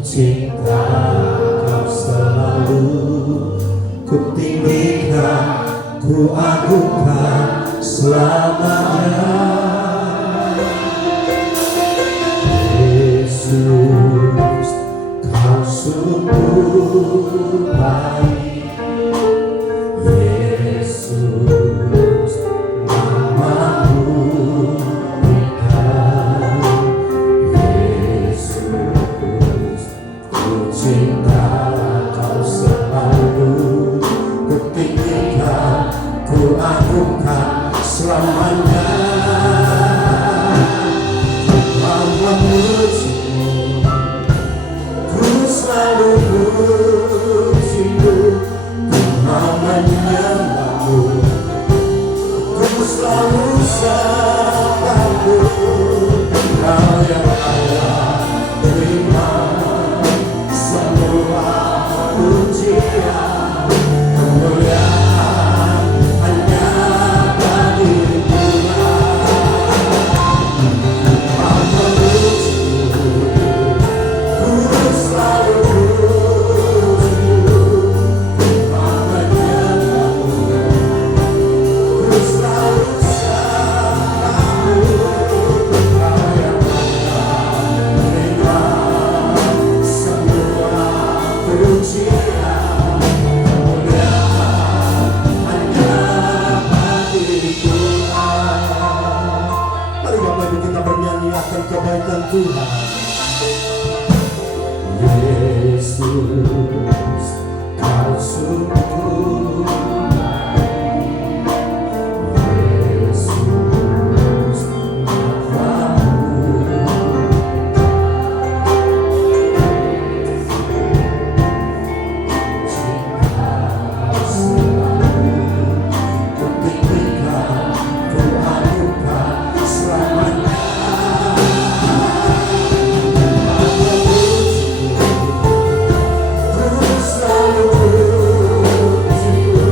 cinta Kau selalu, ku tinggikan, ku agungkan selamanya. Yesus, Kau sungguh baik. Yesus, namamu indah. Yesus, ku cinta Kau selalu, ku tinggikan, ku agungkan selamanya. Kau memujimu, ku selalu pujimu. Ku mau menyembahmu, ku selalu sembahmu. Kau yang layak terima semua pujian, kemuliaan hanya bagi Tuhan. Kau memujimu, ku selalu pujimu. Ku mau menyembahmu, ku selalu sembahmu. Kau yang layak terima semua pujian, kemuliaan hanya bagi Tuhan. Mari Bapak Ibu kita bernyanyi akan kebaikan Tuhan. Yesus, Kau sungguh baik. Yesus, namamu cinta selalu, ku tinggikan, ku agungkan selamanya. Ku selalu pujimu,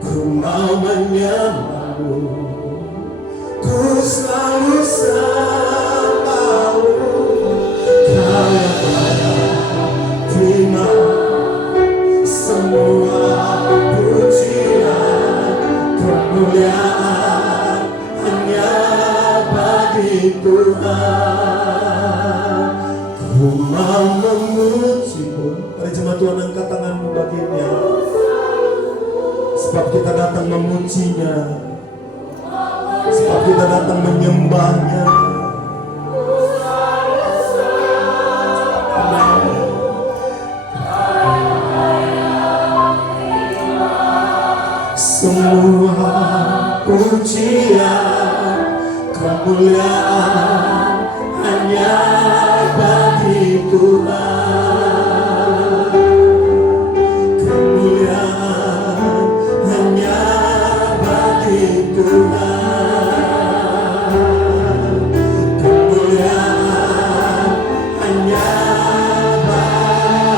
ku mau menyembahmu, ku selalu sembahmu. Kau yang layak terima semua pujian, kemuliaan hanya bagi Tuhan. Ku mau memujimu. Mari jemaat Tuhan, angkat tanganmu baginya. Sebab kita datang memujinya, sebab kita datang menyembahnya. Semua pujian, kemuliaan hanya bagi Tuhan. Kemuliaan hanya bagi Tuhan. Kemuliaan hanya bagi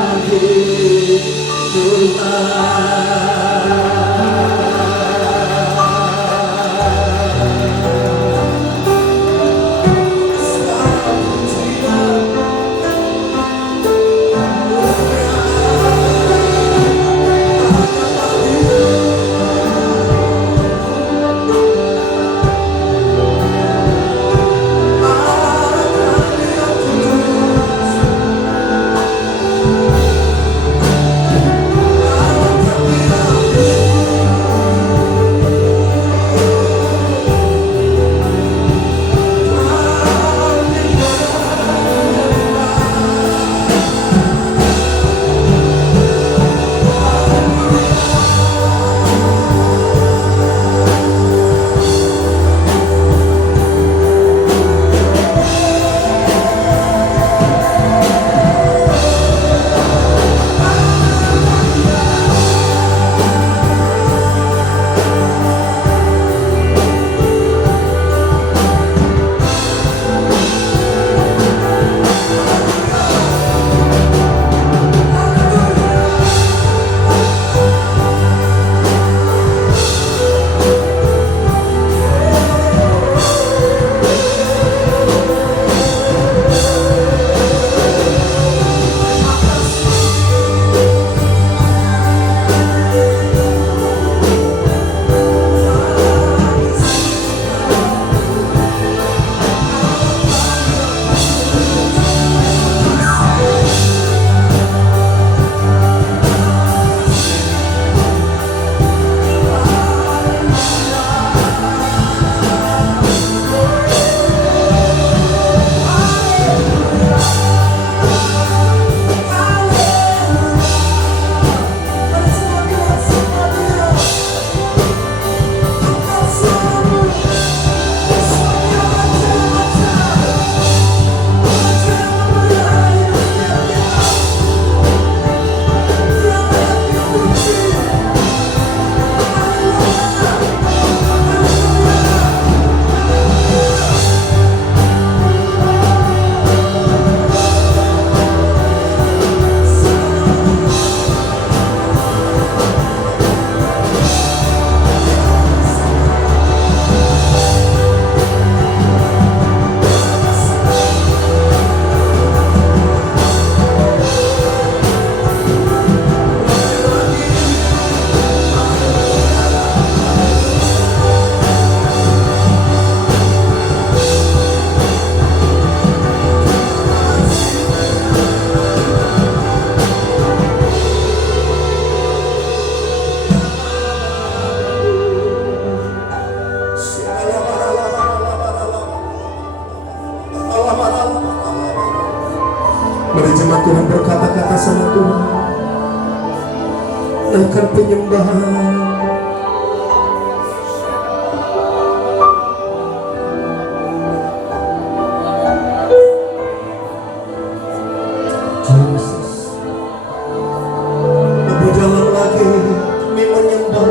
menaikkan penyembahan. Yesus, Ibu jangan lagi kami menyembah.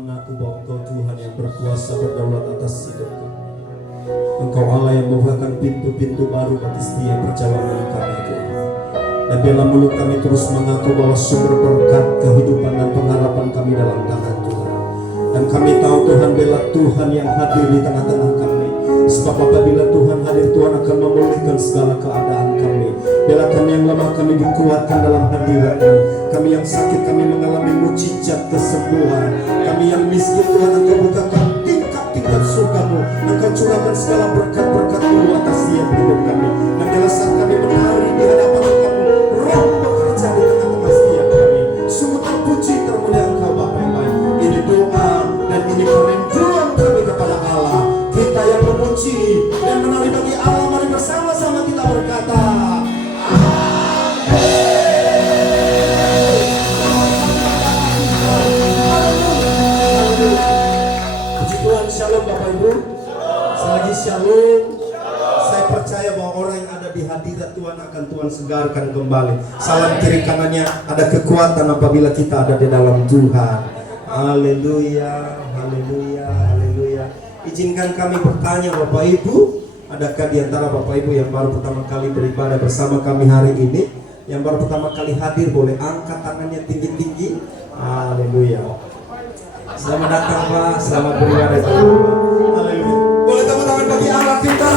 mengaku bahwa Engkau Tuhan yang berkuasa berdaulat atas hidup kami. Engkau Allah yang membukakan pintu-pintu baru bagi setiap perjalanan kami Tuhan. Dan dalam mulut kami terus mengaku bahwa sumber berkat kehidupan dan pengharapan kami dalam tangan Tuhan. Dan kami tahu Tuhan bela Tuhan yang hadir di tengah-tengah kami. Sebab apabila Tuhan hadir, Tuhan akan memulihkan segala keadaan kami. Bela kami yang lemah, kami dikuatkan dalam hadirat-Mu. Kami yang sakit, kami mengalami mukjizat kesembuhan. Kami yang miskin, Tuhan Engkau bukakan tingkat-tingkat surga-Mu. Engkau curahkan segala berkat-berkat-Mu atas setiap hidup kami. Dan bila saat kami menari di hadapan Engkau, Roh bekerja di tengah-tengah setiap kami. Sungguh terpuji termulia Engkau Bapa yang baik. Ini doa dan ini kerinduan kami kepada Allah. Kita yang memuji dan menari bagi Allah, mari bersama-sama kita berkata, puji Tuhan. Shalom Bapak Ibu. Selagi shalom, saya percaya bahwa orang yang ada di hadirat Tuhan akan Tuhan segarkan kembali. Salam kiri kanannya, ada kekuatan apabila kita ada di dalam Tuhan. Haleluya, haleluya, haleluya. Izinkan kami bertanya Bapak Ibu, adakah di antara Bapak Ibu yang baru pertama kali beribadah bersama kami hari ini, yang baru pertama kali hadir, boleh angkat tangannya tinggi-tinggi. Haleluya. Selamat datang Pak, selamat beribadah. Haleluya. Boleh tepuk tangan bagi Allah kita.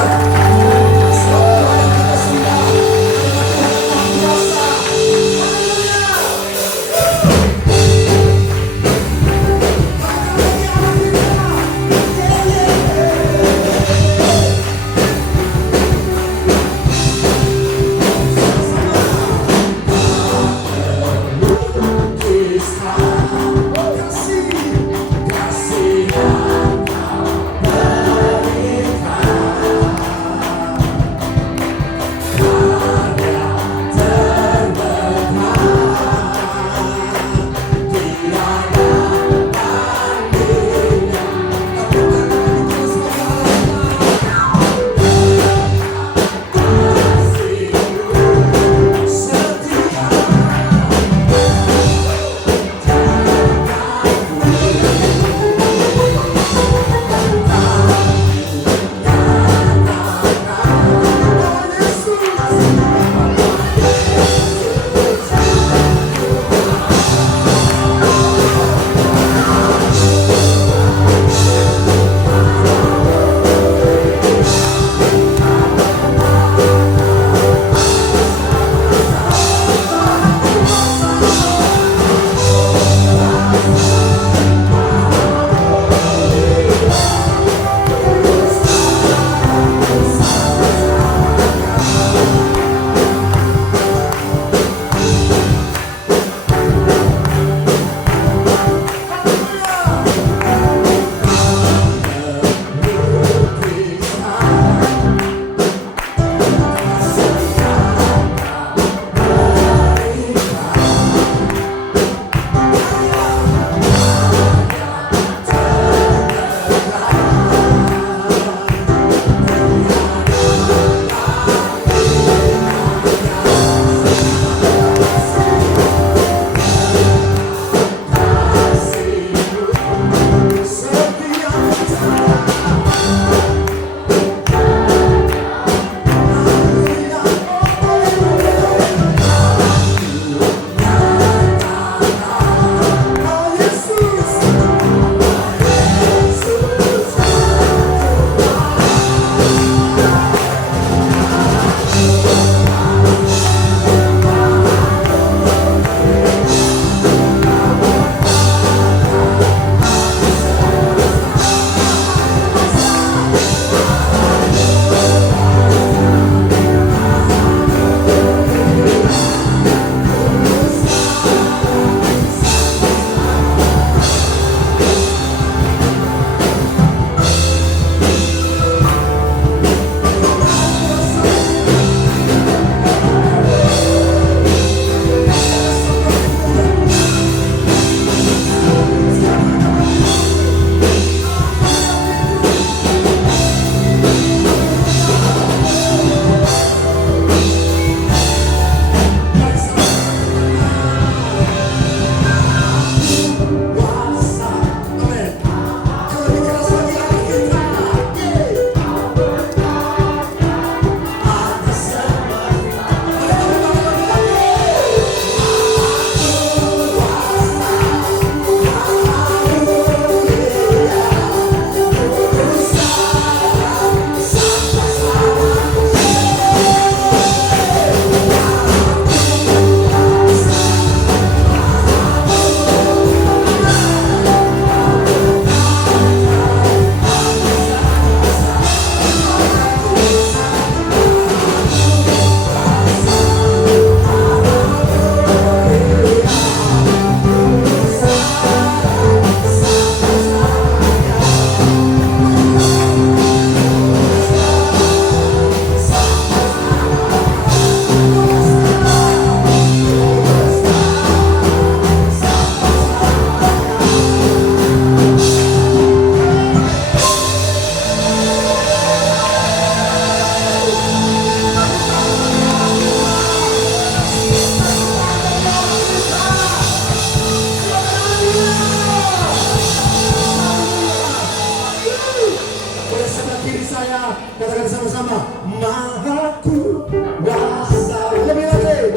Katakan sama-sama, Maha Kuasa. Lebih lagi.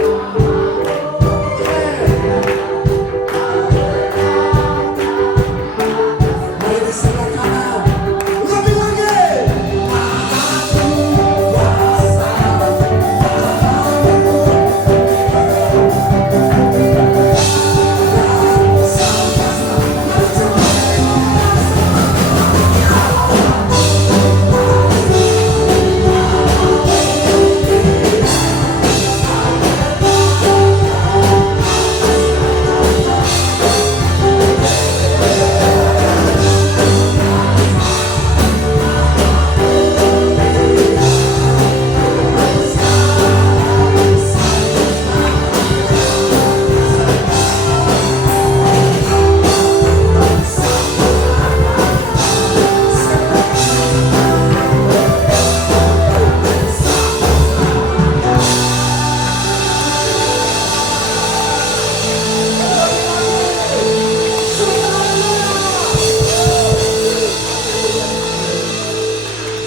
Mari di sebelah kanan. Lebih lagi. Maha Kuasa.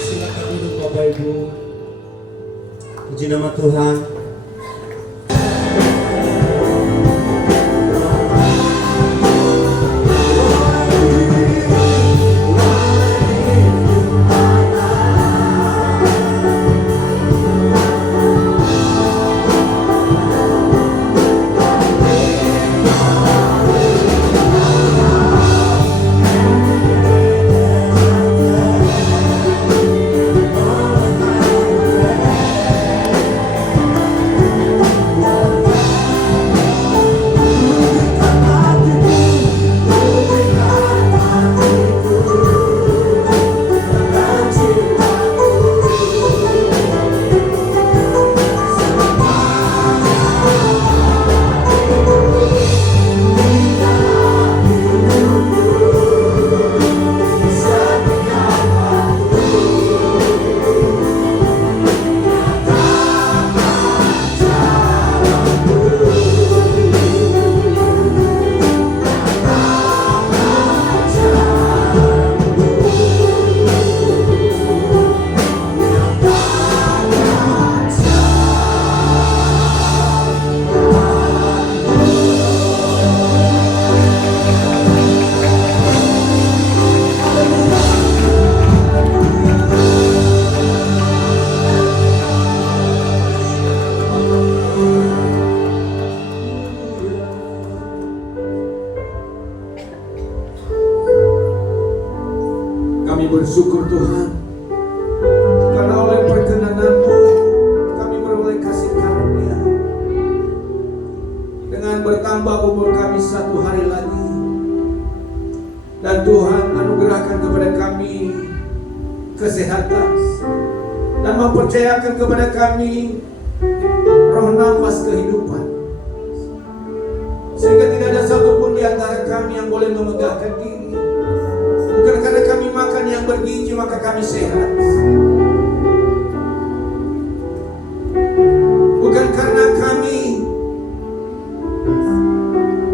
Silakan duduk Bapak Ibu. Puji nama Tuhan. Kami bersyukur Tuhan, karena oleh perkenanan-Mu kami beroleh kasih karunia. Dengan bertambah umur kami satu hari lagi, dan Tuhan anugerahkan kepada kami kesehatan dan mempercayakan kepada kami roh nafas kehidupan, sehingga tidak ada satupun di antara kami yang boleh memegahkan diri. Bukan karena kami makan yang bergizi maka kami sehat, bukan karena kami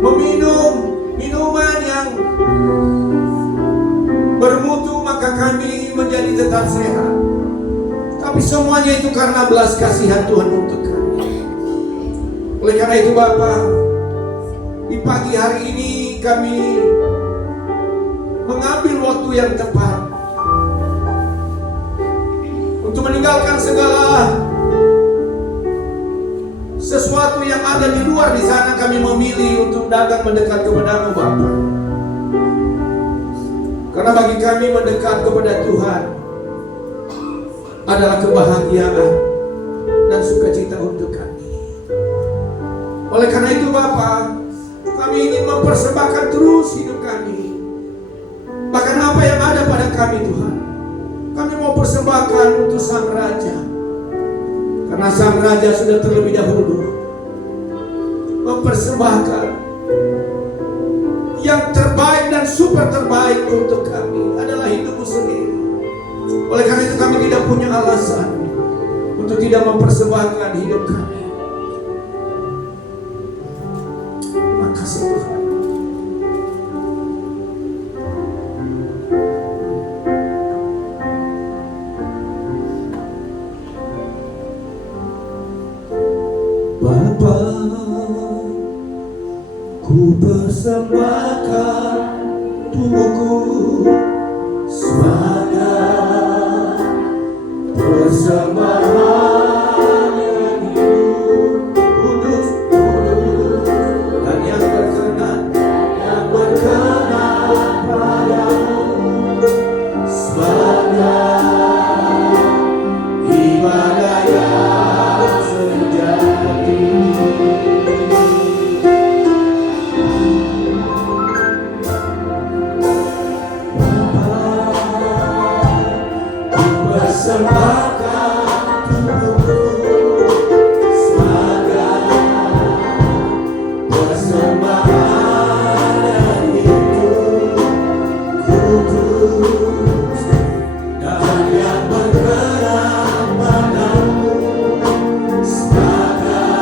meminum minuman yang bermutu maka kami menjadi tetap sehat, tapi semuanya itu karena belas kasihan Tuhan untuk kami. Oleh karena itu Bapa, di pagi hari ini kami mengambil waktu yang tepat untuk meninggalkan segala sesuatu yang ada di luar di sana. Kami memilih untuk datang mendekat kepada-Mu Bapa, karena bagi kami mendekat kepada Tuhan adalah kebahagiaan dan sukacita untuk kami. Oleh karena itu Bapa, kami ingin mempersembahkan terus hidup kami. Bahkan apa yang ada pada kami Tuhan, kami mau persembahkan untuk Sang Raja, karena Sang Raja sudah terlebih dahulu mempersembahkan yang terbaik dan super terbaik untuk kami adalah hidup-Mu sendiri. Oleh karena itu kami tidak punya alasan untuk tidak mempersembahkan hidup kami. Terima kasih Tuhan. persembahkan tubuhku sebagai persembahan yang hidup, kudus, dan yang berkenan padamu, sebagai ibadah yang sejati. Persembahkan tubuhku sebagai persembahan yang hidup, kudus, dan yang berkenan padamu, sebagai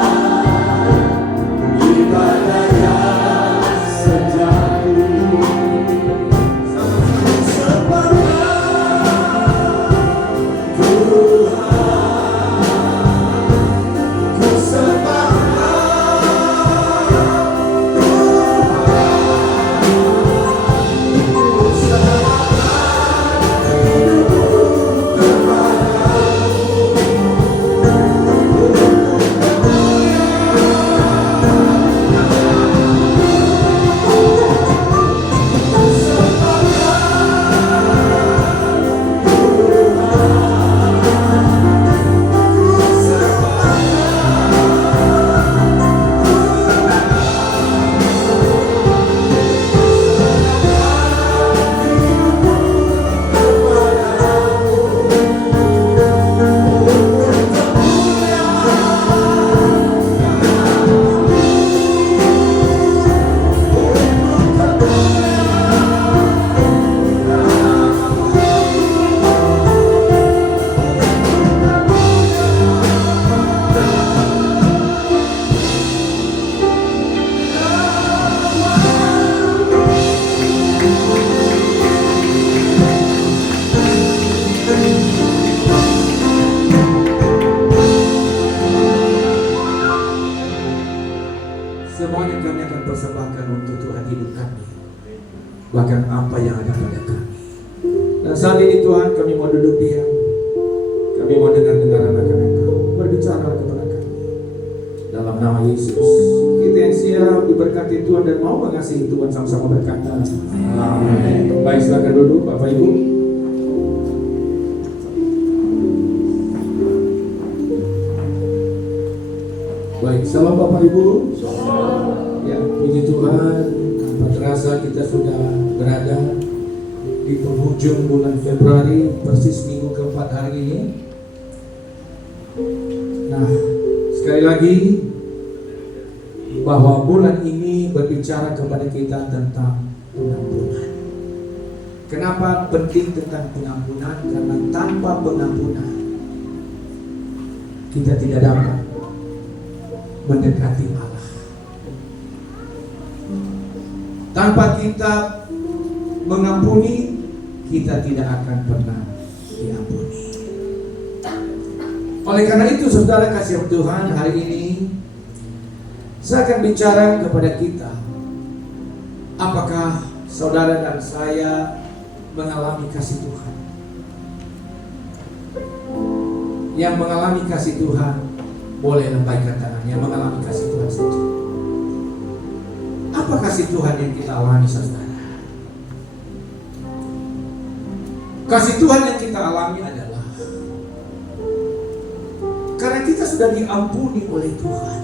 ibadah yang sejati. Semuanya kami akan persembahkan untuk Tuhan hidup kami, bahkan apa yang ada pada kami. Dan saat ini Tuhan, kami mau duduk diam, kami mau dengar anak-anak Kau berbicara kepada kami. Dalam nama Yesus, kita yang siap diberkati Tuhan dan mau mengasihi Tuhan sama-sama berkata amin. Baik, silakan duduk Bapak Ibu. Baik, salam Bapak Ibu. Ya, puji Tuhan, tanpa terasa kita sudah berada di penghujung bulan Februari, persis minggu keempat hari ini. Nah, sekali lagi bahwa bulan ini berbicara kepada kita tentang pengampunan. Kenapa penting tentang pengampunan? Karena tanpa pengampunan kita tidak dapat mendekati Allah. Tanpa kita mengampuni, kita tidak akan pernah diampuni. Oleh karena itu, saudara kasih Tuhan, hari ini saya akan bicara kepada kita. Apakah saudara dan saya mengalami kasih Tuhan? Yang mengalami kasih Tuhan boleh lambaikan tangannya, mengalami kasih Tuhan saja. Apa kasih Tuhan yang kita alami, saudara? Kasih Tuhan yang kita alami adalah karena kita sudah diampuni oleh Tuhan.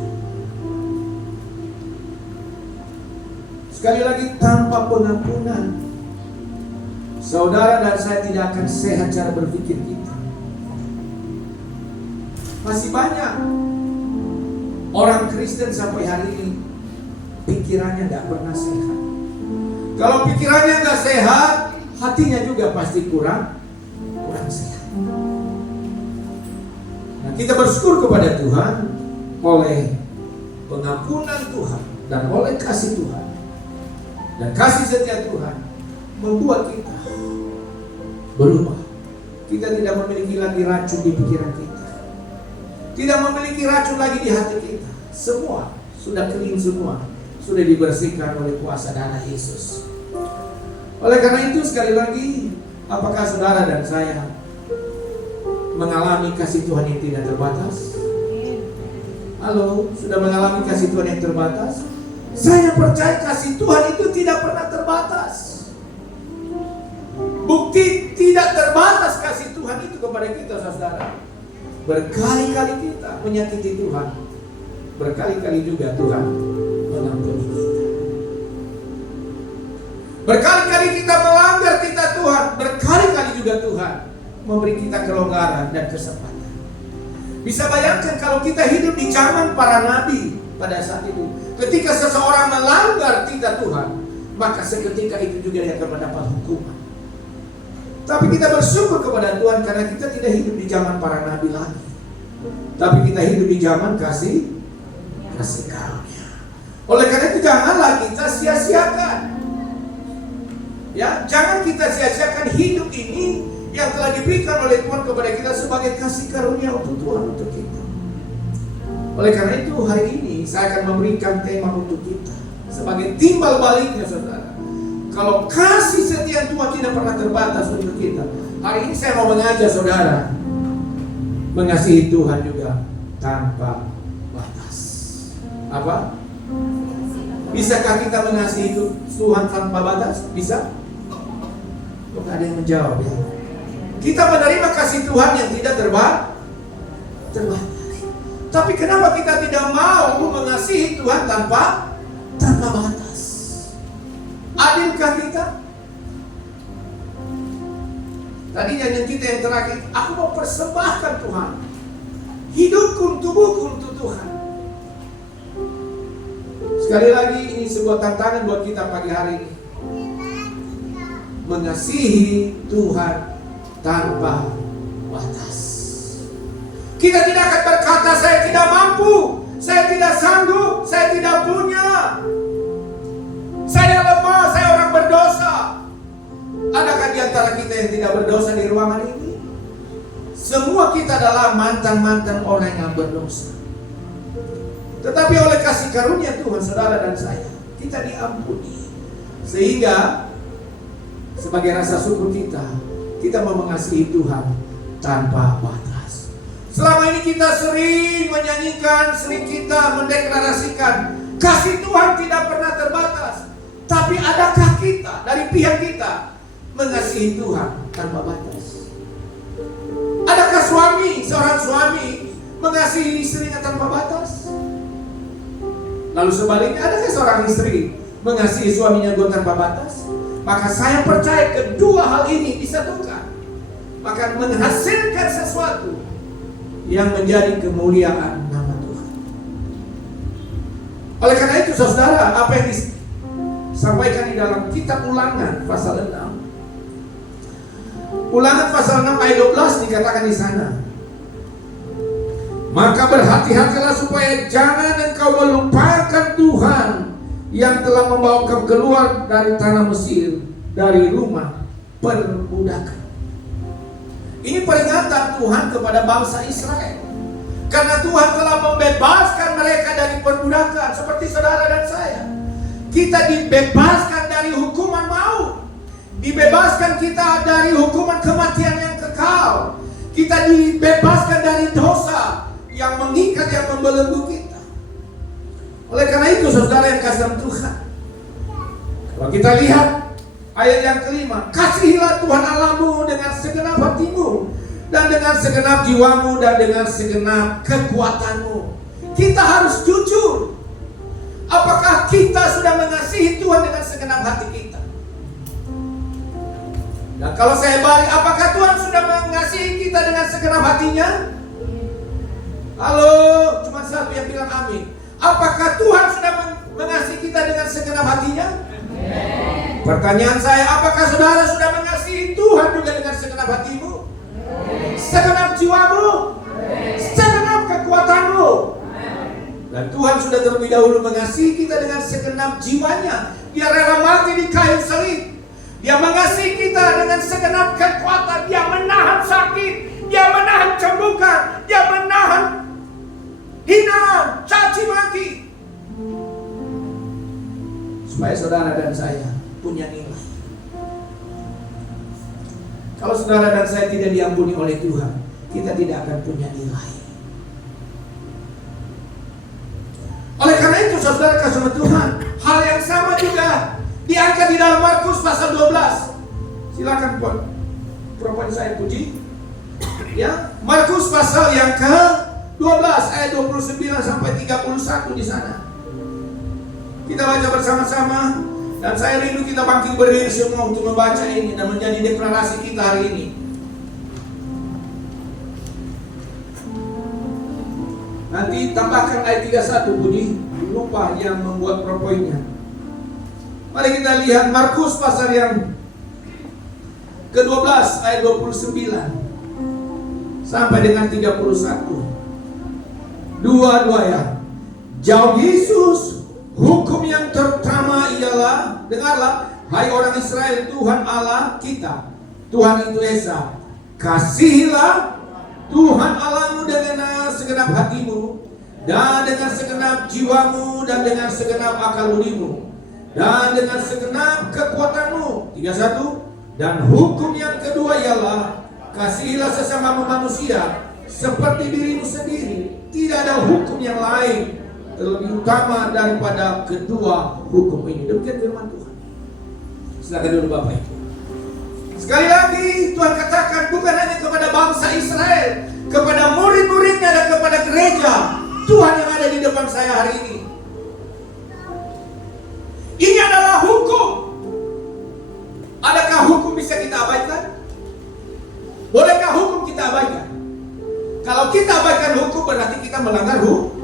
Sekali lagi, tanpa pengampunan, saudara dan saya tidak akan sehat cara berpikir kita. Masih banyak orang Kristen sampai hari ini pikirannya tidak pernah sehat. Kalau pikirannya nggak sehat, hatinya juga pasti kurang sehat. Nah, kita bersyukur kepada Tuhan oleh pengampunan Tuhan dan oleh kasih Tuhan dan kasih setia Tuhan membuat kita berubah. Kita tidak memiliki lagi racun di pikiran kita, tidak memiliki racun lagi di hati kita. Semua sudah clean semua. sudah dibersihkan oleh kuasa darah Yesus. Oleh karena itu sekali lagi, apakah saudara dan saya mengalami kasih Tuhan yang tidak terbatas? Halo, sudah mengalami kasih Tuhan yang terbatas? Saya percaya kasih Tuhan itu tidak pernah terbatas. Bukti tidak terbatas kasih Tuhan itu kepada kita, saudara. Berkali-kali kita menyakiti Tuhan, berkali-kali juga Tuhan mengampuni kita. Berkali-kali kita melanggar titah Tuhan, berkali-kali juga Tuhan memberi kita kelonggaran dan kesempatan. Bisa bayangkan kalau kita hidup di zaman para nabi pada saat itu, ketika seseorang melanggar titah Tuhan, maka seketika itu juga dia akan mendapat hukuman. Tapi kita bersyukur kepada Tuhan karena kita tidak hidup di zaman para nabi lagi, tapi kita hidup di zaman kasih karunia. Oleh karena itu janganlah kita sia-siakan. Ya, jangan kita sia-siakan hidup ini yang telah diberikan oleh Tuhan kepada kita sebagai kasih karunia untuk Tuhan untuk kita. Oleh karena itu hari ini saya akan memberikan tema untuk kita sebagai timbal baliknya, saudara. Kalau kasih setia Tuhan tidak pernah terbatas untuk kita, hari ini saya mau mengajak saudara mengasihi Tuhan juga tanpa batas. Apa? Bisakah kita mengasihi Tuhan tanpa batas? Bisa? Kok ada yang menjawab ya? Kita menerima kasih Tuhan yang tidak terbatas. Tapi kenapa kita tidak mau mengasihi Tuhan tanpa batas? Adilkah kita? Tadi nyanyian kita yang terakhir, aku mau persembahkan Tuhan, hidupku, tubuhku untuk Tuhan. Sekali lagi ini sebuah tantangan buat kita pagi hari ini, mengasihi Tuhan tanpa batas. Kita tidak akan berkata saya tidak mampu, saya tidak sanggup, saya tidak punya, saya lemah, saya orang berdosa. Adakah di antara kita yang tidak berdosa di ruangan ini? Semua kita adalah mantan-mantan orang yang berdosa. Tetapi oleh kasih karunia Tuhan, saudara dan saya, kita diampuni. Sehingga sebagai rasa syukur kita mau mengasihi Tuhan tanpa batas. Selama ini kita sering menyanyikan, sering kita mendeklarasikan kasih Tuhan tidak pernah terbatas. Tapi adakah kita dari pihak kita mengasihi Tuhan tanpa batas? Adakah seorang suami mengasihi istrinya tanpa batas? Lalu sebaliknya, adakah seorang istri mengasihi suaminya tanpa batas? Maka saya percaya kedua hal ini disatukan, maka menghasilkan sesuatu yang menjadi kemuliaan nama Tuhan. Oleh karena itu saudara, apa yang disampaikan di dalam kitab Ulangan pasal 6, Ulangan pasal 6 ayat 12 dikatakan di sana, maka berhati-hatilah supaya jangan engkau melupakan Tuhan yang telah membawa engkau keluar dari tanah Mesir, dari rumah perbudakan. Ini peringatan Tuhan kepada bangsa Israel, karena Tuhan telah membebaskan mereka dari perbudakan. Seperti saudara dan saya, kita dibebaskan dari hukuman maut, dibebaskan kita dari hukuman kematian yang kekal, kita dibebaskan dari dosa yang mengikat, yang membelenggu kita. Oleh karena itu saudara yang kasih Tuhan, kalau kita lihat ayat yang kelima, kasihilah Tuhan Allahmu dengan segenap hatimu, dan dengan segenap jiwamu, dan dengan segenap kekuatanmu. Kita harus jujur. Apakah kita sudah mengasihi Tuhan dengan segenap hati kita? Dan kalau saya balik, apakah Tuhan sudah mengasihi kita dengan segenap hatinya? Halo, cuma satu yang bilang amin. Apakah Tuhan sudah mengasihi kita dengan segenap hatinya? Amen. Pertanyaan saya, apakah saudara sudah mengasihi Tuhan juga dengan segenap hatimu? Amen. Segenap jiwamu? Amen. Segenap kekuatanmu? Amen. Dan Tuhan sudah terlebih dahulu mengasihi kita dengan segenap jiwanya. Dia rela mati di kayu salib. Dia mengasihi kita dengan segenap kekuatan. Dia menahan sakit, dia menahan cemburuan, dia menahan hinaan, caci maki. supaya saudara dan saya punya nilai. Kalau saudara dan saya tidak diampuni oleh Tuhan, kita tidak akan punya nilai. Oleh karena itu saudara kasih Tuhan, hal yang sama juga diangkat di dalam Markus pasal 12. Silakan perempuan saya puji. Ya, Markus pasal yang ke-12 ayat 29 sampai 31 di sana. Kita baca bersama-sama. Dan saya rindu kita bangkit berdiri semua untuk membaca ini dan menjadi deklarasi kita hari ini. Nanti tambahkan ayat 31 Budi, lupa yang membuat propoinnya. Mari kita lihat Markus pasal yang ke-12 ayat 29 sampai dengan 31. Dua ya. Jawab Yesus, hukum yang pertama ialah, dengarlah, hai orang Israel, Tuhan Allah kita, Tuhan itu Esa. Kasihilah Tuhan Allahmu dengan segenap hatimu, dan dengan segenap jiwamu, dan dengan segenap akal budimu, dan dengan segenap kekuatanmu. 31. Dan hukum yang kedua ialah, kasihilah sesamamu manusia seperti dirimu sendiri. Tidak ada hukum yang lain terlebih utama daripada kedua hukum ini. Demikian firman Tuhan. Silakan dulu Bapak Ibu. Sekali lagi Tuhan katakan bukan hanya kepada bangsa Israel, kepada murid-muridnya dan kepada gereja Tuhan yang ada di depan saya hari ini. Ini adalah hukum. Adakah hukum bisa kita abaikan? Bolehkah hukum kita abaikan? Kalau kita abaikan hukum berarti kita melanggar hukum.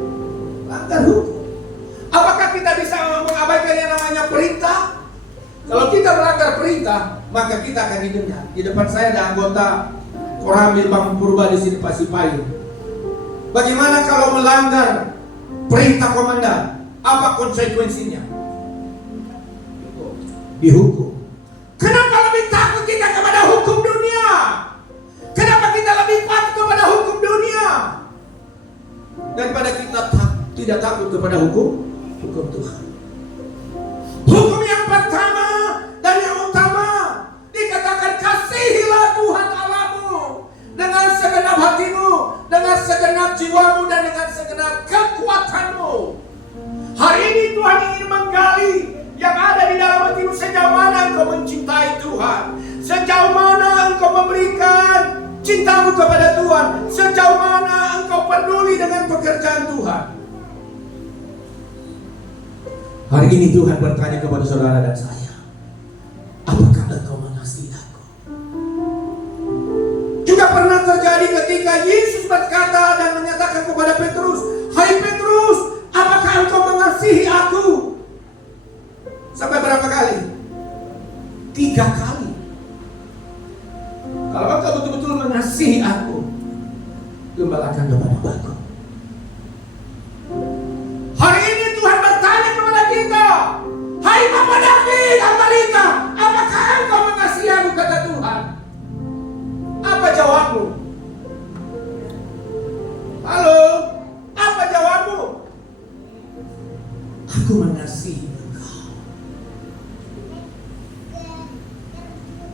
Apakah kita bisa mengabaikan yang namanya perintah? Kalau kita melanggar perintah, maka kita akan didenda. Di depan saya ada anggota Koramil Bang Purba di sini, Pak Sipayu. Bagaimana kalau melanggar perintah komandan? Apa konsekuensinya? Dihukum. Kenapa lebih takut kita kepada hukum dunia? Kenapa kita lebih patuh kepada hukum dunia daripada kita tidak takut kepada hukum Tuhan? Hukum yang pertama dan yang utama dikatakan, kasihilah Tuhan Allahmu dengan segenap hatimu, dengan segenap jiwamu, dan dengan segenap kekuatanmu. Hari ini Tuhan ingin menggali yang ada di dalam hatimu. Sejauh mana engkau mencintai Tuhan? Sejauh mana engkau memberikan cintamu kepada Tuhan? Sejauh mana engkau peduli dengan pekerjaan Tuhan? Hari ini Tuhan bertanya kepada saudara dan saya, apakah engkau mengasihi aku? Juga pernah terjadi ketika Yesus berkata dan menyatakan kepada Petrus, hai Petrus, apakah engkau mengasihi aku? Sampai berapa kali? 3 kali. Kalau engkau betul-betul mengasihi aku, gembalakan kepada aku. Hari ini Tuhan bertanya kepada kita, hai Bapak David, Amalika, apakah engkau mengasihi aku, kata Tuhan? Apa jawabmu? Halo, apa jawabmu? Aku mengasihi engkau.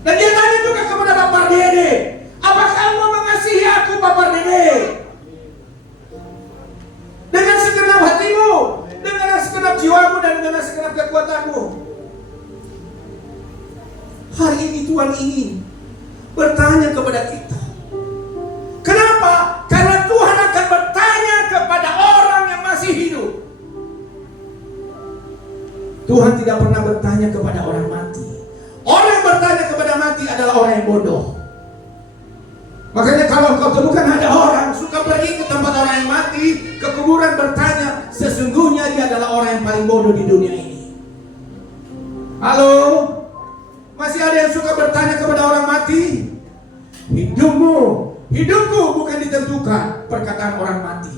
Dan dia tanya juga kepada Bapak Dede, apakah engkau mengasihi aku, Bapak Dede? Dengan segenap hatimu, dengan segenap jiwamu, dan dengan segenap kekuatanmu. Hari ini Tuhan ingin bertanya kepada kita. Kenapa? Karena Tuhan akan bertanya kepada orang yang masih hidup. Tuhan tidak pernah bertanya kepada orang mati. Orang yang bertanya kepada mati adalah orang yang bodoh. Makanya kalau kau temukan ada orang suka pergi ke tempat orang yang mati, ke kuburan bertanya, sesungguhnya dia adalah orang yang paling bodoh di dunia ini. Halo? Masih ada yang suka bertanya kepada orang mati? Hidupku bukan ditentukan perkataan orang mati.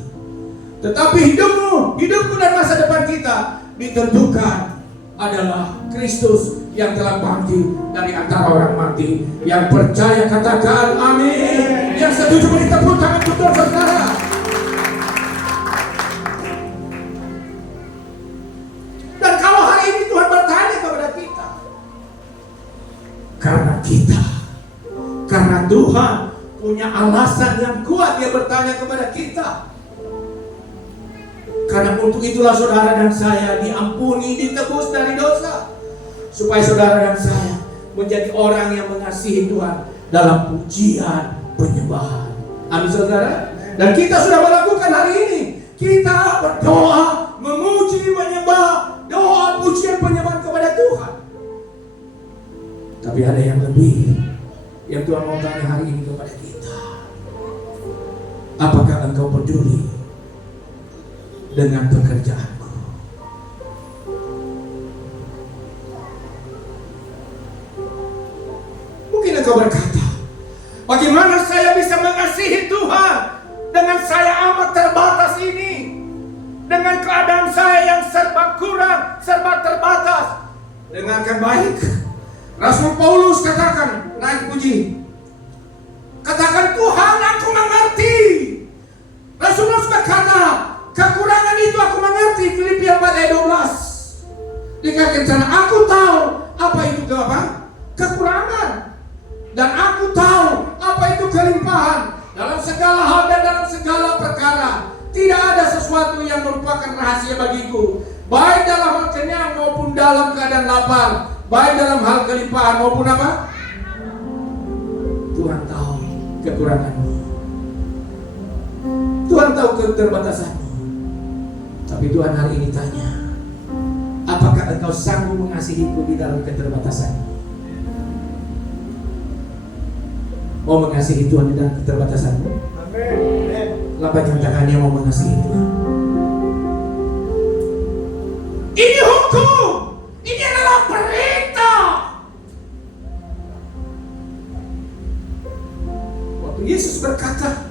Tetapi hidupku dan masa depan kita ditentukan adalah Kristus yang telah bangkit dari antara orang mati. Yang percaya katakan amin. Yang setuju beri tepuk tangan untuk saudara. Dan kalau hari ini Tuhan bertanya kita. Karena Tuhan punya alasan yang kuat Dia bertanya kepada kita. Karena untuk itulah saudara dan saya diampuni, ditebus dari dosa, supaya saudara dan saya menjadi orang yang mengasihi Tuhan dalam pujian penyembahan. Amin saudara. Dan kita sudah melakukan hari ini. Kita berdoa, memuji, menyembah, doa pujian penyembahan kepada Tuhan. Tapi ada yang lebih yang Tuhan mau tanya hari ini kepada kita. Apakah engkau peduli dengan pekerjaanku? Mungkin engkau berkata, bagaimana saya bisa mengasihi Tuhan dengan saya amat terbatas ini, dengan keadaan saya yang serba kurang, serba terbatas. Dengarkan baik, Rasul Paulus katakan, naik puji, katakan, Tuhan aku mengerti. Rasul Paulus berkata, kekurangan itu aku mengerti. Filipi 4 ayat 12 dikatakan sana, aku tahu apa itu kekurangan, dan aku tahu apa itu kelimpahan. Dalam segala hal dan dalam segala perkara, tidak ada sesuatu yang merupakan rahasia bagiku, baik dalam hal kenyang maupun dalam keadaan lapar, baik dalam hal kelimpahan maupun apa? Tuhan tahu kekuranganmu, Tuhan tahu keterbatasanmu. Tapi Tuhan hari ini tanya, apakah engkau sanggup mengasihiku di dalam keterbatasanmu? Mau mengasihi Tuhan di dalam keterbatasanmu? Amin. Lambaikan tangannya, mau mengasihi Tuhan. Ini hukum, ini adalah perintah. Waktu Yesus berkata,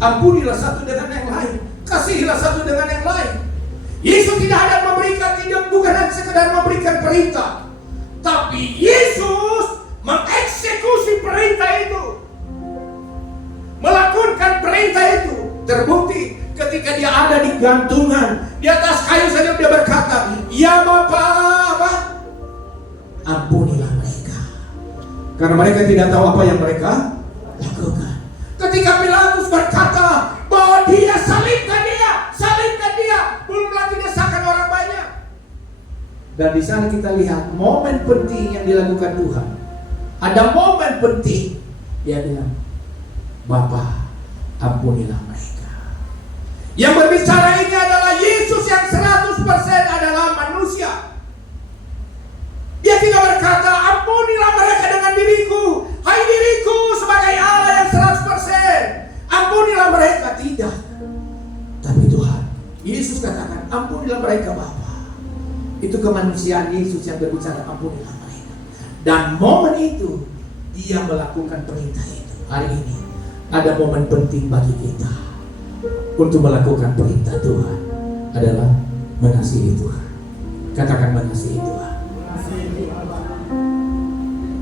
ampunilah satu dengan yang lain, kasihilah satu dengan yang lain. Yesus tidak ada memberikan, bukan hanya sekedar memberikan perintah, tapi Yesus mengeksekusi perintah itu, melakukan perintah itu. Terbukti ketika dia ada di gantungan, di atas kayu saja dia berkata, ya Bapa, ampunilah mereka, karena mereka tidak tahu apa yang mereka lakukan. Ketika Pilatus berkata bahwa dia salibkan dia, belum lagi desakan orang banyak. Dan di sana kita lihat momen penting yang dilakukan Tuhan. Ada momen penting, dia bilang, Bapa, ampunilah mereka. Yang berbicara ini adalah Yesus yang 100% adalah manusia. Dia tidak berkata, ampunilah mereka dengan diriku, hai diriku sebagai Allah yang 100%, ampunilah mereka. Tidak. Tapi Tuhan, Yesus katakan, ampunilah mereka Bapa. Itu kemanusiaan Yesus yang berbicara, ampunilah mereka. Dan momen itu dia melakukan perintah itu. Hari ini ada momen penting bagi kita untuk melakukan perintah Tuhan, adalah mengasihi Tuhan. Katakan, mengasihi Tuhan.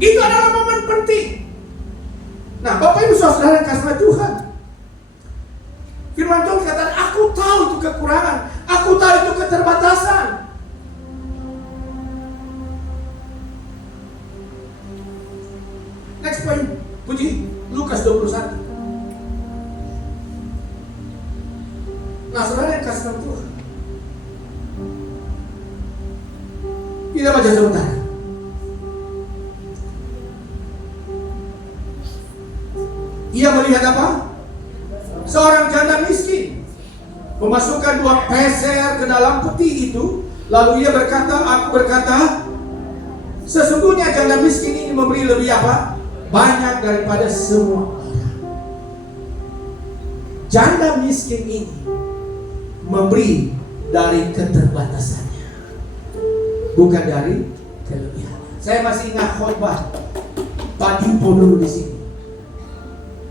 Itu adalah momen penting. Nah, Bapak Ibu Saudara kasih Tuhan, firman Tuhan kata, aku tahu itu kekurangan, aku tahu itu keterbatasan. Next point, puji Lukas 21. Nah, saudara yang kasih Tuhan, kita baca sebentar. Ia melihat apa? Seorang janda miskin memasukkan 2 peser ke dalam peti itu. Lalu ia berkata, aku berkata, sesungguhnya janda miskin ini memberi lebih apa? Banyak daripada semua orang. Janda miskin ini memberi dari keterbatasannya, bukan dari kelebihan. Saya masih ingat khotbah Pak Dimpo dulu di sini.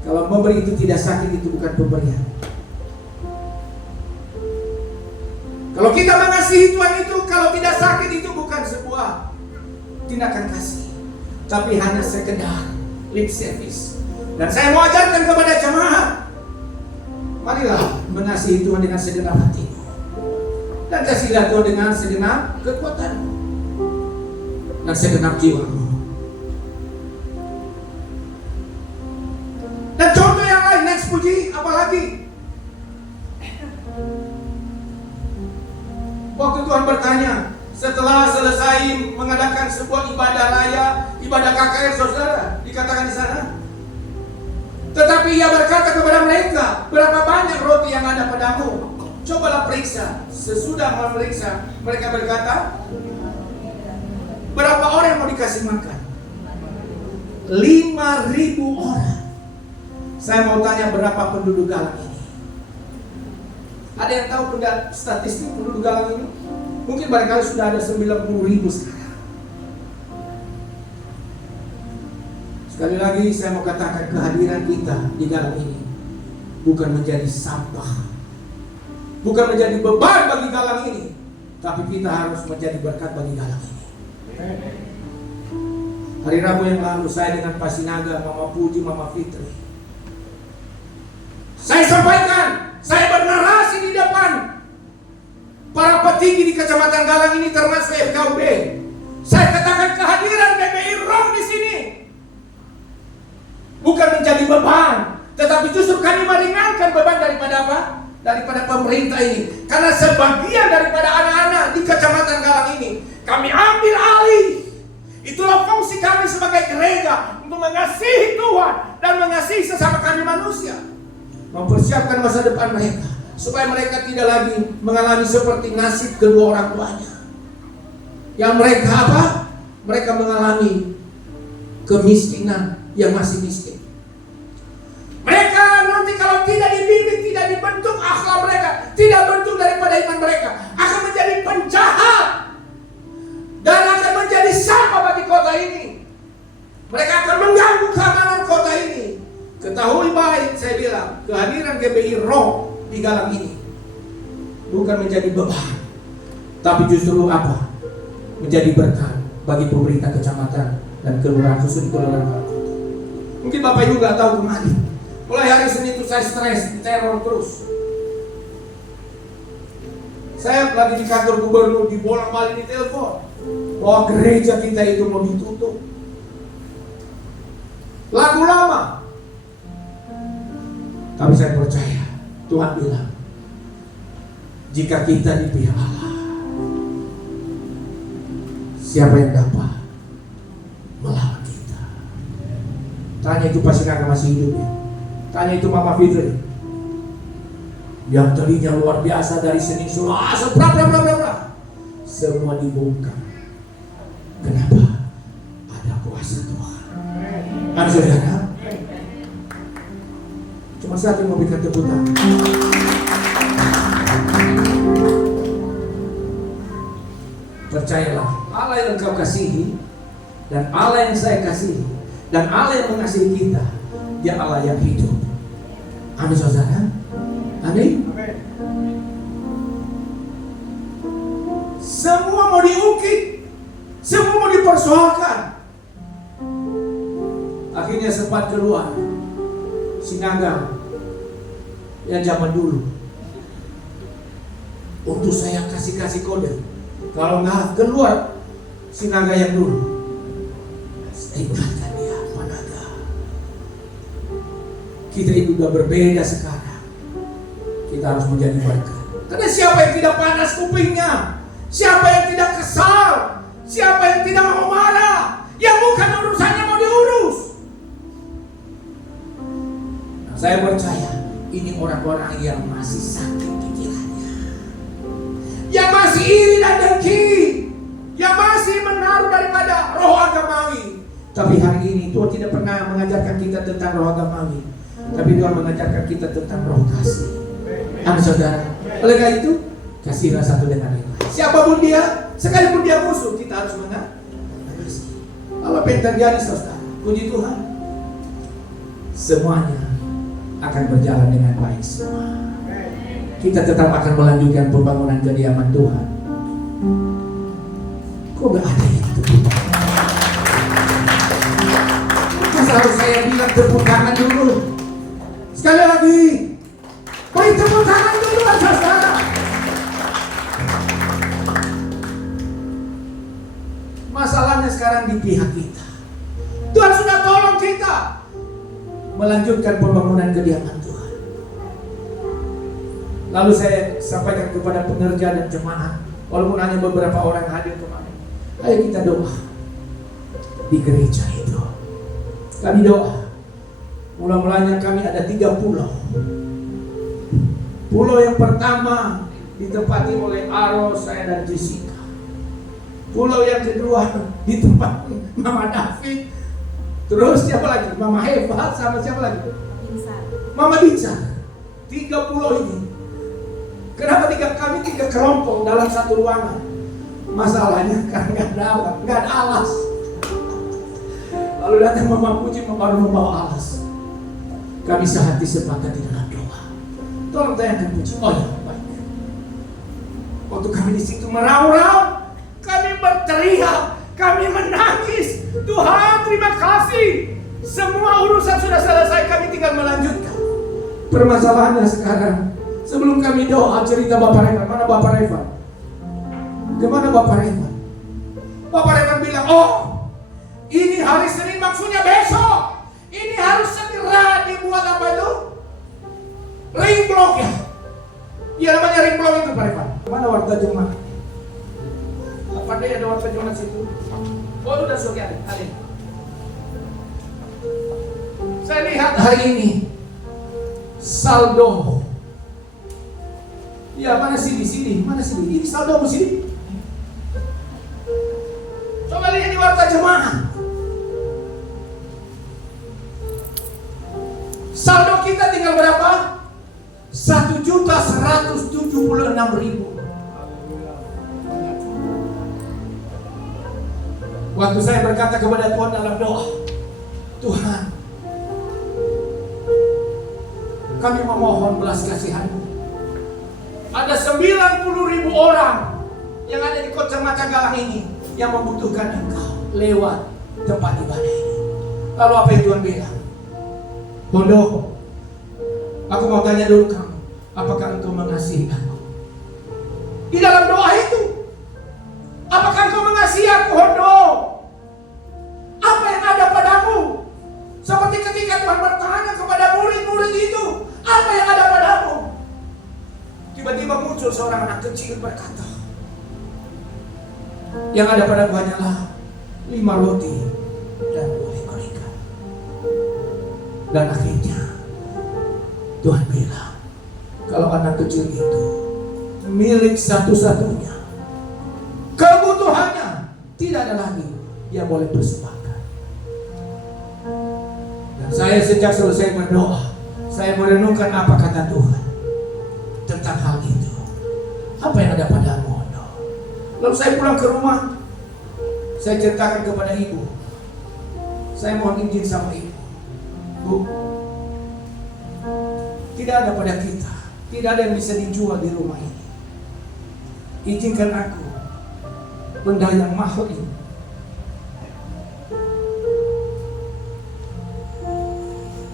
Kalau memberi itu tidak sakit, itu bukan pemberian. Kalau kita mengasihi Tuhan itu, kalau tidak sakit, itu bukan sebuah tindakan kasih, tapi hanya sekedar lip service. Dan saya mau ajarkan kepada jemaat, marilah mengasihi Tuhan dengan segenap hatimu, dan kasihilah Tuhan dengan segenap kekuatanmu dan segenap jiwamu. Tuhan bertanya, setelah selesai mengadakan sebuah ibadah raya, ibadah KKR saudara, dikatakan di sana. Tetapi ia berkata kepada mereka, berapa banyak roti yang ada padamu? Cobalah periksa. Sesudah memeriksa, mereka berkata, berapa orang yang mau dikasih makan? 5.000 orang. Saya mau tanya, berapa penduduk Galang ini? Ada yang tahu statistik penduduk Galang ini? Mungkin barangkali sudah ada 90.000 sekarang. Sekali lagi saya mau katakan, kehadiran kita di Galang ini bukan menjadi sampah, bukan menjadi beban bagi Galang ini, tapi kita harus menjadi berkat bagi Galang ini. Hari Rabu yang lalu saya dengan Pak Sinaga, Mama Puji, Mama Fitri, saya sampaikan, saya bernarasi di depan para petinggi di Kecamatan Galang ini termasuk FKUB. Saya katakan kehadiran GBI Roh di sini bukan menjadi beban, tetapi justru kami meringankan beban daripada apa? Daripada pemerintah ini. Karena sebagian daripada anak-anak di Kecamatan Galang ini kami ambil alih. Itulah fungsi kami sebagai gereja, untuk mengasihi Tuhan dan mengasihi sesama kami manusia, mempersiapkan masa depan mereka, supaya mereka tidak lagi mengalami seperti nasib kedua orang tuanya, yang mereka apa? Mereka mengalami kemiskinan yang masih miskin. Mereka nanti kalau tidak dibimbing, tidak dibentuk akhlak mereka, tidak bentuk daripada iman mereka, akan menjadi penjahat dan akan menjadi sampah bagi kota ini. Mereka akan mengganggu keamanan kota ini. Ketahui baik, saya bilang, kehadiran GBI Roh di Galang ini bukan menjadi beban, tapi justru apa? Menjadi berkat bagi pemerintah kecamatan dan kelurahan, khusus kelurahan Galang. Mungkin Bapak Ibu nggak tahu kemarin, mulai hari Senin itu saya stres, diteror terus. Saya lagi di kantor gubernur, dibolak-balik di telepon bahwa gereja kita itu mau ditutup. Lagu lama. Tapi saya percaya Tuhan bilang, jika kita di pihak Allah, siapa yang dapat melawan kita? Tanya itu Pak Sinaga masih hidup ya. Tanya itu Mama Fitri, yang tadinya luar biasa dari Senin Selasa, semua dibongkar. Kenapa? Ada kuasa Tuhan. Kan saudara? Cuma satu yang memberikan tepuk tangan. Percayalah, Allah yang engkau kasihi dan Allah yang saya kasihi dan Allah yang mengasihi kita, Dia Allah yang hidup. Amin saudara? Amin. Semua mau diungkit, semua mau dipersoalkan. Akhirnya sempat keluar Sinaga yang zaman dulu, untuk saya kasih kode. Kalau nggak keluar Sinaga yang dulu, saya ingatkan dia, Panaga, kita itu udah berbeda sekarang. Kita harus menjadi berkat. Karena siapa yang tidak panas kupingnya, siapa yang tidak kesal, siapa yang tidak mau marah, yang bukan urusannya mau diurus. Nah, saya percaya ini orang-orang yang masih sakit pikirannya, yang masih iri dan dengki, yang masih menaruh daripada roh agamawi. Tapi hari ini Tuhan tidak pernah mengajarkan kita tentang roh agamawi, tapi Tuhan mengajarkan kita tentang roh kasih. Amin saudara. Oleh karena itu, kasihlah satu dengan yang lain. Siapapun dia, sekalipun dia musuh, kita harus mengasihi. Apa yang terjadi saudara? Puji Tuhan, semuanya akan berjalan dengan baik semua. Kita tetap akan melanjutkan pembangunan kediaman Tuhan. Kok gak ada yang tepuk tangan? Masa harus saya bilang tepuk tangan dulu? Sekali lagi, beri tepuk tangan dulu saudara. Masalahnya sekarang di pihak kita. Tuhan sudah tolong kita melanjutkan pembangunan kediaman Tuhan. Lalu saya sampaikan kepada pengerja dan jemaat, Walaupun hanya beberapa orang hadir kemarin. Ayo kita doa di gereja itu. Kami doa. Mula-mulanya kami ada 3 pulau. Pulau yang pertama ditempati oleh Aro, saya dan Jessica. Pulau yang kedua ditempati Mama David. Terus siapa lagi? Mama Hebat sama siapa lagi? Mama Dinsa. 3 pulau ini. Kenapa kami 3 kelompok dalam satu ruangan? Masalahnya karena nggak ada alas. Lalu datang Mama Puji baru membawa alas. Kami sehati sepakat di dalam doa. Tolong tanyakan Puji. Oh ya, baik. Waktu kami di situ meraung-raung, kami berteriak, kami menangis. Tuhan, terima kasih. Semua urusan sudah selesai, kami tinggal melanjutkan. Permasalahannya sekarang, sebelum kami doa cerita Bapak Revan. Mana Bapak Revan? Kemana Bapak Revan? Bapak Revan bilang, oh ini hari Senin maksudnya besok. Ini harus segera dibuat apa itu? Ring block ya. Iya namanya ring block itu Pak Revan. Mana warta Jumat? Apa dia ada warta Jumat situ? Oh udah sudah ada. Saya lihat hari ini saldo. Ya mana sini? Mana sini? Ini saldo apa sini? Coba lihat di warta jemaah. Saldo kita tinggal berapa? 1.176.000. Waktu saya berkata kepada Tuhan dalam doa, Tuhan, kami memohon belas kasihan-Mu. Ada 90.000 orang yang ada di Kecamatan Galang ini yang membutuhkan Engkau lewat tempat ibadah ini. Lalu apa yang Tuhan bilang? Hondo, aku mau tanya dulu kamu, apakah engkau mengasihi aku? Di dalam doa itu, apakah engkau mengasihi aku, Hondo? Apa yang ada padamu? Seperti ketika Tuhan bertanya kepada murid-murid itu, apa yang ada padamu? Tiba-tiba muncul seorang anak kecil berkata, yang ada padaku hanyalah 5 roti dan 2 ekor ikan. Dan akhirnya Tuhan bilang, kalau anak kecil itu milik satu-satunya, kebutuhannya tidak ada lagi dia boleh persembahkan. Dan saya sejak selesai berdoa, saya merenungkan apa kata Tuhan tentang hal itu. Apa yang ada padamu, Hondo? Lalu saya pulang ke rumah, saya ceritakan kepada ibu. Saya mohon izin sama ibu. Bu, tidak ada pada kita, tidak ada yang bisa dijual di rumah ini. Izinkan aku benda yang mahal ini.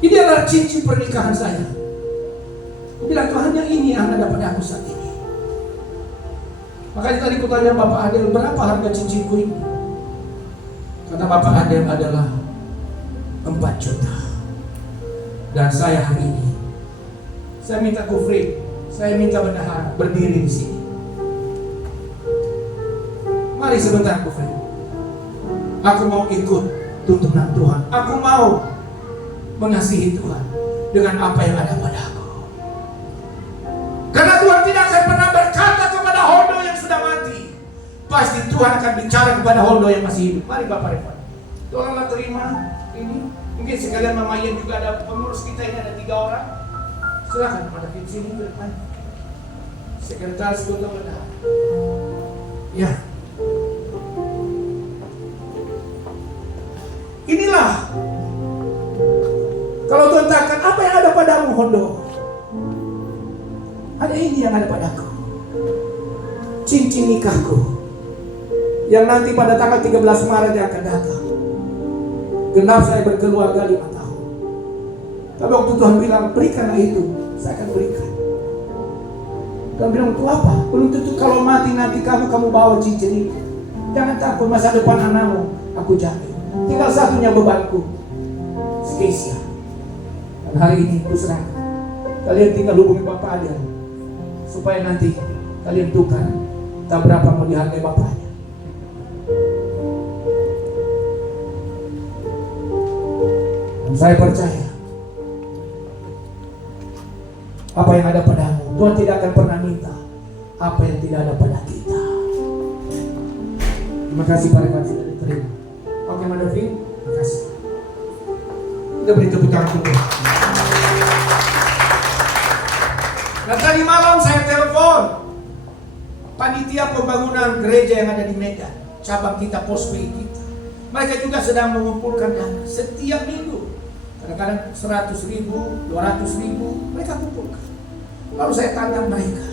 Ini adalah cincin pernikahan saya. Aku bilang, Tuhan, yang ini yang ada pada aku saat ini. Makanya tadi aku tanya Bapak Adel, berapa harga cincinku ini? Kata Bapak Adel adalah 4 juta. Dan saya hari ini, saya minta kufri, saya minta bendahara berdiri di sini. Mari sebentar kufri. Aku mau ikut tuntunan Tuhan. Aku mau mengasihi Tuhan dengan apa yang ada padaku. Karena Tuhan tidak akan pernah berkata kepada Hondo yang sudah mati. Pasti Tuhan akan bicara kepada Hondo yang masih hidup. Mari Bapak Revan, tolonglah terima ini. Mungkin sekalian Mama Yen juga ada pengurus kita ini, ada 3 orang. Silakan pada di sini ke depan. Sekretaris Kota Bendahara. Ya. Inilah. Kalau Tuhan katakan, apa yang ada padamu, Hondo? Ada ini yang ada padaku. Cincin nikahku. Yang nanti pada tanggal 13 Maret yang akan datang. Genap saya berkeluarga 5 tahun. Tapi waktu Tuhan bilang, berikanlah itu, saya akan berikan. Tuhan bilang, untuk apa? Belum tentu kalau mati nanti kamu bawa cincin itu. Jangan takut, masa depan anakmu aku jamin. Tinggal satunya bebanku, Skesia. Dan hari ini aku serahkan. Kalian tinggal hubungi Bapak Adel, supaya nanti kalian tukar Entah berapa mau dihargai bapaknya. Dan saya percaya apa yang ada padamu, Tuhan tidak akan pernah minta apa yang tidak ada pada kita. Terima kasih Pak Rekan sudah diterima. Oke Mbak Devi, terima kasih. Kita beri tepuk tangan dulu. Nah tadi malam saya telepon panitia pembangunan gereja yang ada di Medan, cabang kita Pospei kita. Mereka juga sedang mengumpulkan dana setiap minggu. Kadang-kadang 100.000, 200.000 mereka kumpulkan. Lalu saya tanya mereka,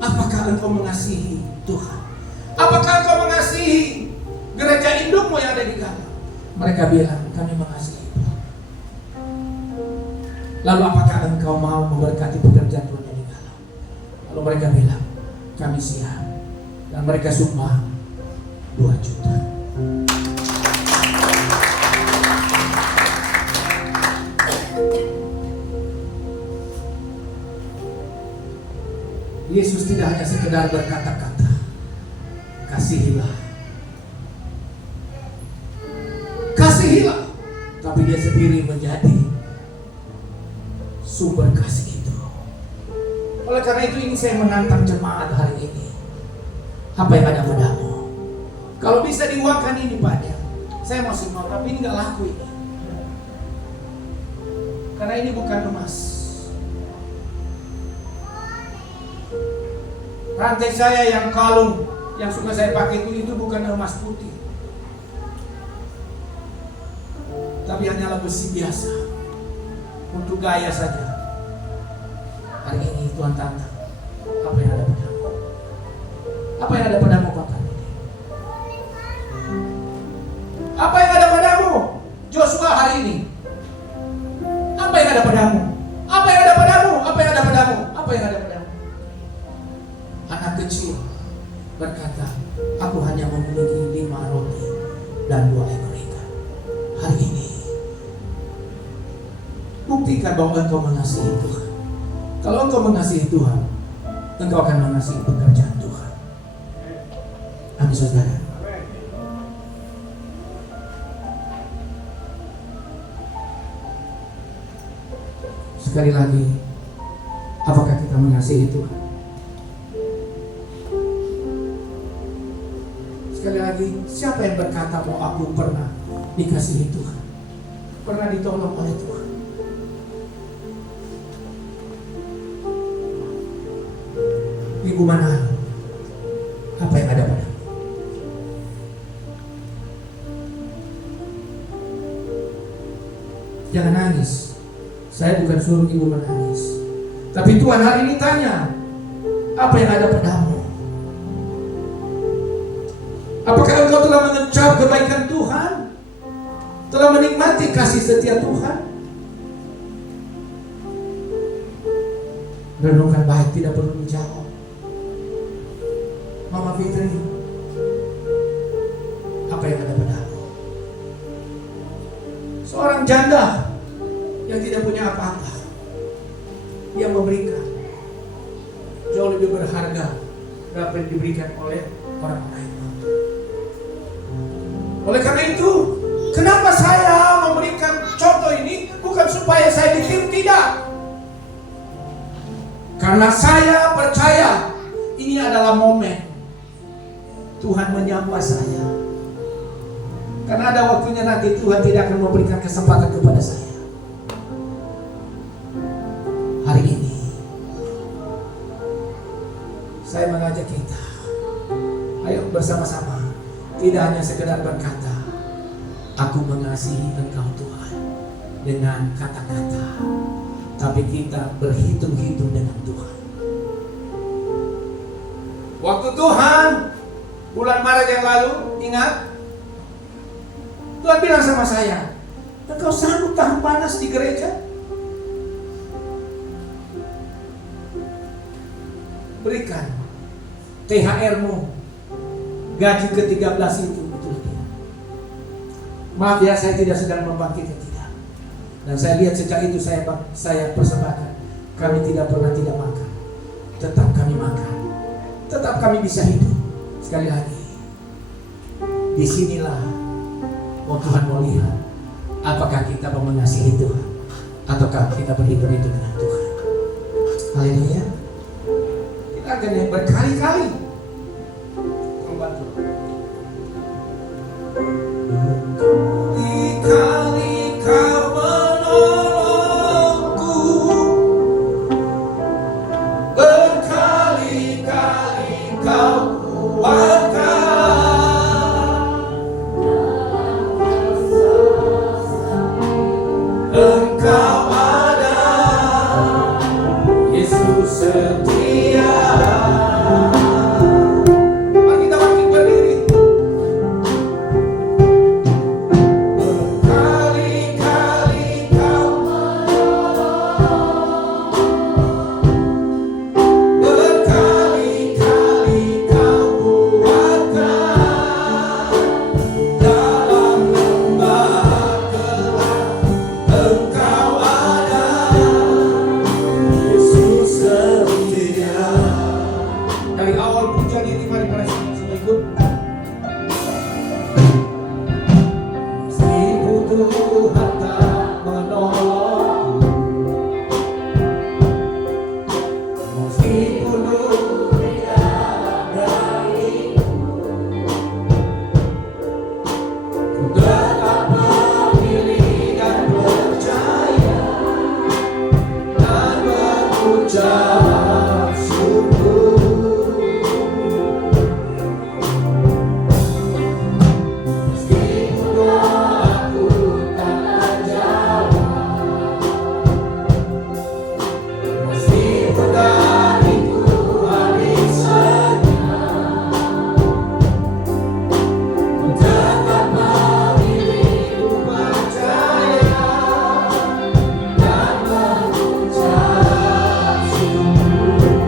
apakah engkau mengasihi Tuhan? Apakah engkau mengasihi gereja indukmu yang ada di Galau? Mereka bilang, kami mengasihi. Lalu apakah engkau mau memberkati pekerjaan Tuhan yang di Galau? Lalu mereka bilang, kami siap. Dan mereka sumbang 2 juta. Yesus tidak hanya sekedar berkata-kata, kasihilah, kasihilah, tapi dia sendiri menjadi sumber kasih itu. Oleh karena itu ini saya menantang jemaat hari ini. Apa yang ada padamu? Kalau bisa diuangkan ini pada, saya masih mau, tapi ini gak laku ini. Karena ini bukan emas. Rantai saya yang kalung, yang suka saya pakai itu bukan emas putih, tapi hanyalah besi biasa untuk gaya saja. Hari ini Tuhan tantang, apa yang ada padamu? Apa yang ada padamu Bapak? Apa yang ada padamu Joshua hari ini? Apa yang ada padamu? Apa yang ada padamu? Apa yang ada padamu? Apa yang ada padamu? Anak kecil berkata, aku hanya memiliki 5 roti dan 2 ekor ikan. Hari ini buktikan bahwa engkau mengasihi Tuhan. Kalau engkau mengasihi Tuhan, engkau akan mengasihi pekerjaan Tuhan. Amin saudara. Sekali lagi, apakah kita mengasihi Tuhan? Sekali lagi, siapa yang berkata bahwa aku pernah dikasihi Tuhan, pernah ditolong oleh Tuhan? Ibu mana? Apa yang ada padamu? Jangan nangis. Saya bukan suruh ibu menangis, tapi Tuhan hari ini tanya, apa yang ada padamu? Apakah engkau telah mengecap kebaikan Tuhan? Telah menikmati kasih setia Tuhan? Renungkan baik, tidak perlu menjawab. Mama Fitri, apa yang ada padamu? Seorang janda yang tidak punya apa-apa, dia memberikan jauh lebih berharga dari apa yang diberikan oleh orang lain. Oleh karena itu, kenapa saya memberikan contoh ini? Bukan supaya saya dikirim, tidak. Karena saya percaya ini adalah momen Tuhan menyapa saya. Karena ada waktunya nanti Tuhan tidak akan memberikan kesempatan kepada saya. Hari ini saya mengajak kita, ayo bersama-sama. Tidak hanya sekedar berkata, aku mengasihi engkau Tuhan, dengan kata-kata, tapi kita berhitung-hitung dengan Tuhan. Waktu Tuhan bulan Maret yang lalu, ingat, Tuhan bilang sama saya, engkau sanggup tahan panas di gereja? Berikan THR-mu, gaji ke-13 itu betul. Maaf ya, saya tidak sedang membangkitkan, tidak. Dan saya lihat sejak itu saya persembahkan. Kami tidak pernah tidak makan, tetap kami makan. tetap kami bisa hidup. Sekali lagi, disinilah Tuhan mau lihat apakah kita mau mengasihi Tuhan ataukah kita berhitung-hitung dengan Tuhan. Haleluya. Kita akan yang berkali-kali membantu. Berkali-kali kau menolongku, berkali-kali kau kuatkan. Engkau ada, Yesus setia. Mari kita bangkit berdiri. Berkali-kali kau menolong, berkali-kali kau kuatkan. Dalam lembah gelap Engkau ada, Yesus setia. Dari awal pujian ini mari para sama-sama ikut. Meskipun Tuhan tak menolongku, meskipun dunia berakhirku, ku tetap memilih dan percaya dan berucap syukur. Meskipun doaku tak terjawab, meskipun dariku habis senyap, ku tetap memilih percaya dan berucap syukur.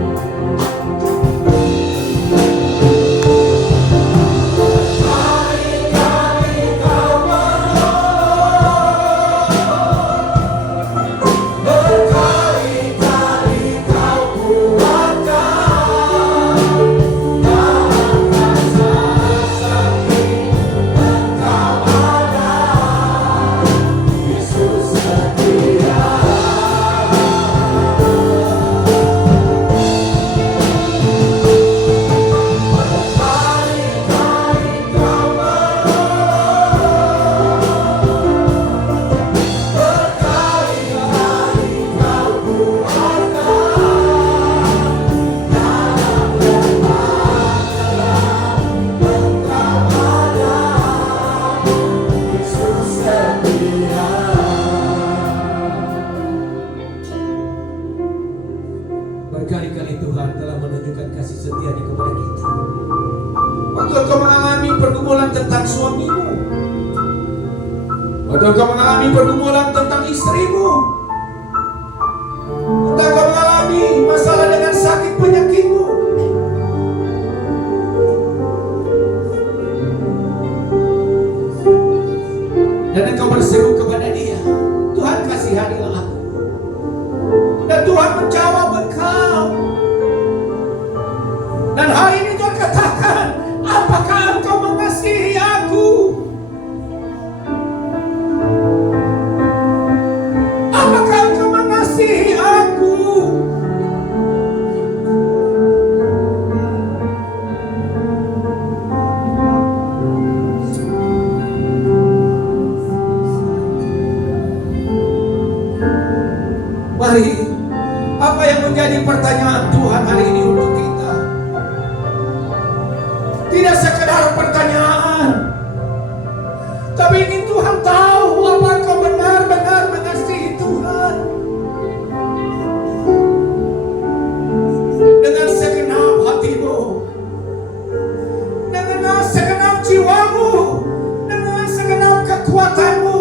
Berkali-kali kau menolong, berkali-kali kau kuatkan. Dalam rasa sakit Engkau ada, Yesus setia. Berkali-kali kau menolong, berkali-kali kau kuatkan. Dalam lembah gelap Engkau ada, Yesus setia. Berkali-kali Tuhan telah menunjukkan kasih setianya kepada kita. Waktu engkau mengalami pergumulan tentang suamimu, waktu engkau mengalami pergumulan tentang istrimu, waktu engkau mengalami masalah dengan sakit penyakitmu, dan engkau berseru kepada Dia, Tuhan kasihanilah aku. Dan Tuhan menjawab engkau. Dan hari ini Tuhan katakan, apakah engkau mengasihi aku? Apakah engkau mengasihi aku? Mari, apa yang menjadi pertanyaan Tuhan hari ini untuk kita? Tidak sekedar pertanyaan, tapi ini Tuhan tahu apa engkau benar-benar mengasihi Tuhan. Dengan segenap hatimu, dengan segenap jiwamu, dengan segenap kekuatanmu.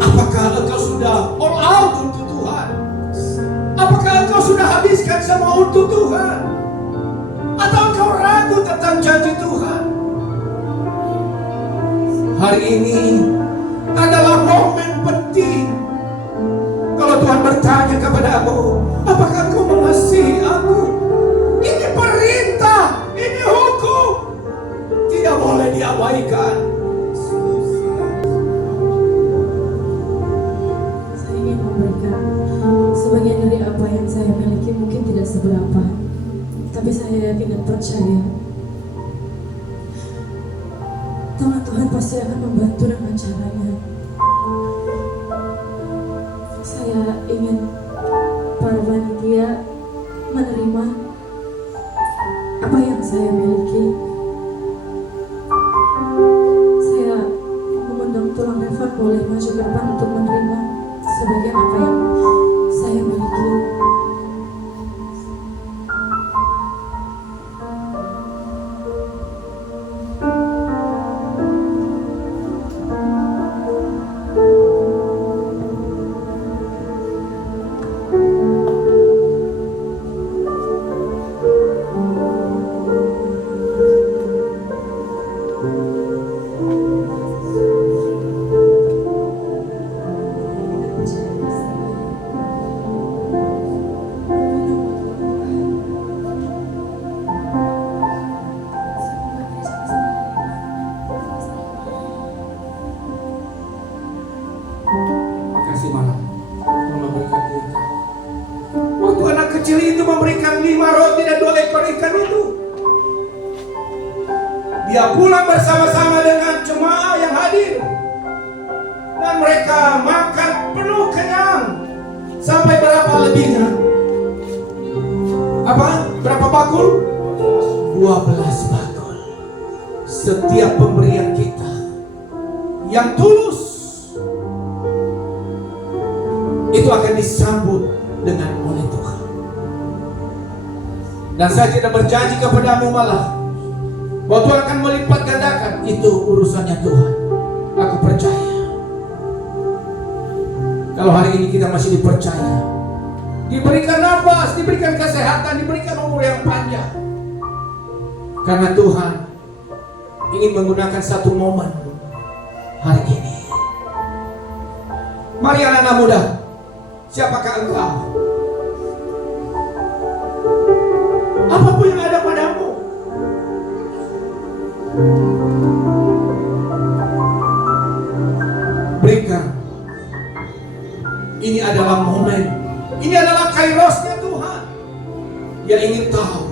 Apakah engkau sudah all out untuk Tuhan? Apakah engkau sudah habiskan semua untuk Tuhan? Atau engkau ragu tentang janji Tuhan? Hari ini adalah momen penting. Kalau Tuhan bertanya kepadamu, apakah engkau mengasihi aku? diabaikan. Saya ingin memberikan sebagian dari apa yang saya miliki, mungkin tidak seberapa, tapi saya yakin dan percaya Tuhan pasti akan membantu dengan caranya. Saya ingin para panitia menerima apa yang saya miliki. Saya mengundang Tulang Revan boleh maju ke depan untuk menerima sebagian apa yang saya miliki. Kasih malam Tuhan memberikan kita. Waktu anak kecil itu memberikan 5 roti dan 2 ekor ikan itu, dia pulang bersama-sama dengan jemaah yang hadir, dan mereka makan penuh kenyang. Sampai berapa lebihnya? Berapa bakul? 12 bakul. Setiap pemberian kita yang tulus itu akan disambut dengan oleh Tuhan. Dan saya tidak berjanji kepadamu malah bahwa Tuhan akan melipat gandakan. Itu urusannya Tuhan. Aku percaya. Kalau hari ini kita masih dipercaya, diberikan nafas, diberikan kesehatan, diberikan umur yang panjang, karena Tuhan ingin menggunakan satu momen hari ini. Mari anak-anak muda, siapakah engkau? Apapun yang ada padamu, berikan. Ini adalah momen, ini adalah kairosnya Tuhan. Dia ingin tahu